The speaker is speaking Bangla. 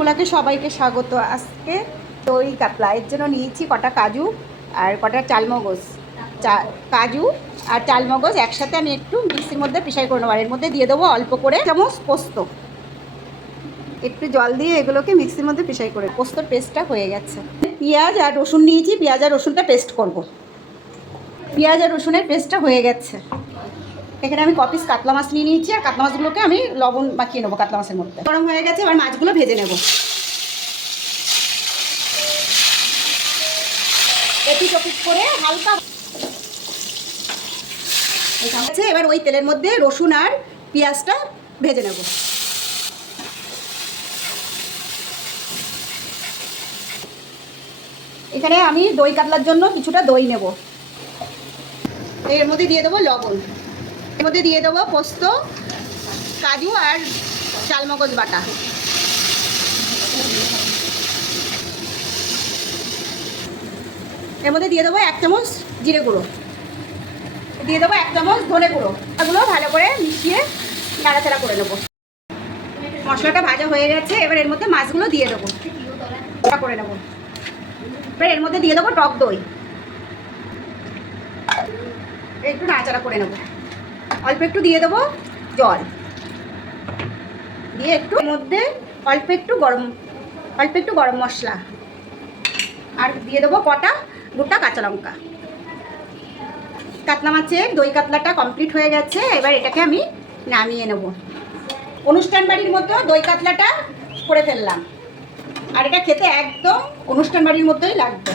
ব্লগে সবাইকে স্বাগত। আজকে দই কাতলা, এর জন্য নিয়েছি কটা কাজু আর কটা চালমগজ। কাজু আর চালমগজ একসাথে আমি একটু মিক্সির মধ্যে পিষাই করে নেবো। আর এর মধ্যে দিয়ে দেবো অল্প করে চামচ পোস্ত। একটু জল দিয়ে এগুলোকে মিক্সির মধ্যে পিষাই করে, পোস্তর পেস্টটা হয়ে গেছে। পেঁয়াজ আর রসুন নিয়েছি, পেঁয়াজ আর রসুনটা পেস্ট করব। পেঁয়াজ আর রসুনের পেস্টটা হয়ে গেছে। এখানে আমি কপিস কাতলা মাছ নিয়ে নিয়েছি, আর কাতলা মাছগুলোকে আমি লবণ মাখিয়ে নেবো কাতলা মাছের মধ্যে। গরম হয়ে গেছে, এবার মাছগুলো ভেজে নেব। এপিট ওপিট করে হালকা আছে। এবার ওই তেলের মধ্যে রসুন আর পেঁয়াজটা ভেজে নেব। এখানে আমি দই কাতলার জন্য কিছুটা দই নেব। এর মধ্যে দিয়ে দেবো লবণ, এর মধ্যে দিয়ে দেবো পোস্ত, কাজু আর চালমগজ বাটা। এর মধ্যে দিয়ে দেবো 1 চামচ জিরে গুঁড়ো, দিয়ে দেবো 1 চামচ ধনে গুঁড়ো। এগুলো ভালো করে মিশিয়ে নাড়াচাড়া করে নেবো। মশলাটা ভাজা হয়ে গেছে, এবার এর মধ্যে মাছগুলো দিয়ে দেবো, করে নেবো। এবার এর মধ্যে দিয়ে দেবো টক দই, একটু নাড়াচাড়া করে নেবো। অল্প একটু দিয়ে দেবো জল, দিয়ে একটু মধ্যে অল্প একটু গরম মশলা, আর দিয়ে দেবো কটা গোটা কাঁচা লঙ্কা। কাতলা মাছের দই কাতলাটা কমপ্লিট হয়ে গেছে। এবার এটাকে আমি নামিয়ে নেব। অনুষ্ঠান বাড়ির মতো দই কাতলাটা করে ফেললাম, আর এটা খেতে একদম অনুষ্ঠান বাড়ির মতোই লাগবে।